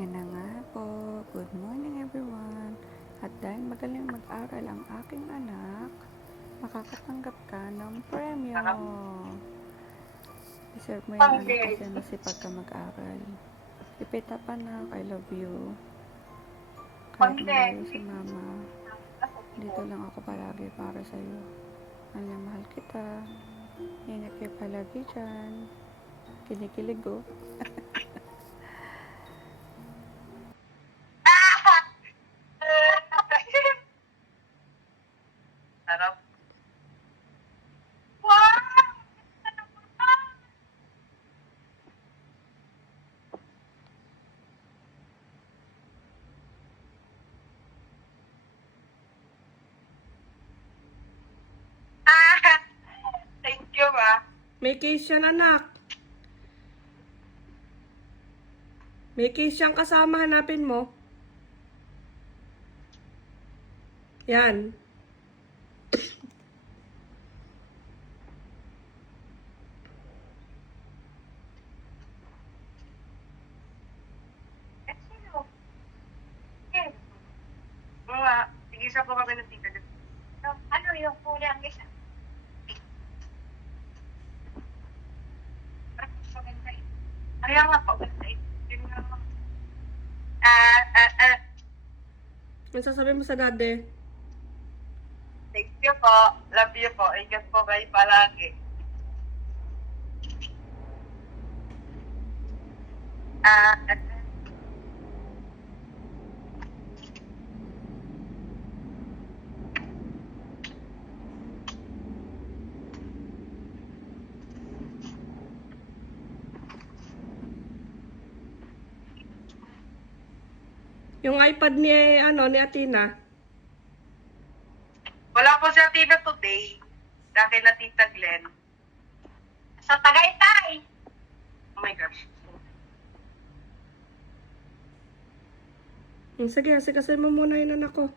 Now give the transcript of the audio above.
Yan na nga po. Good morning everyone. At dahil magaling mag-aral ang aking anak, makakatanggap ka ng premyo. Deserve mo yung anak kasi masipag ka mag-aral. Ipita pa na, I love you. Kahit malayo si mama, dito lang ako palagi para sa'yo. Mahal kita. Ingat kayo palagi dyan. Kinikilig oh. Sarap. Wow! Thank you, ma. May case yan, anak. May case siyang kasama, hanapin mo. Yan. Sino? Yes. Mga, tig-isa po kami ng tita. Ano yung kulang isa? Kaya nga po, yun nga po. Ano sasabihin mo sa daddy? Thank you po. Love you po. Ingat po kayo palagi. Yung iPad ni, ni Atina. Wala po si Tina today. Dahil na Tita Glenn. Sa Tagaytay. Oh my gosh. Sige, asikasin mo muna yun, anak ko.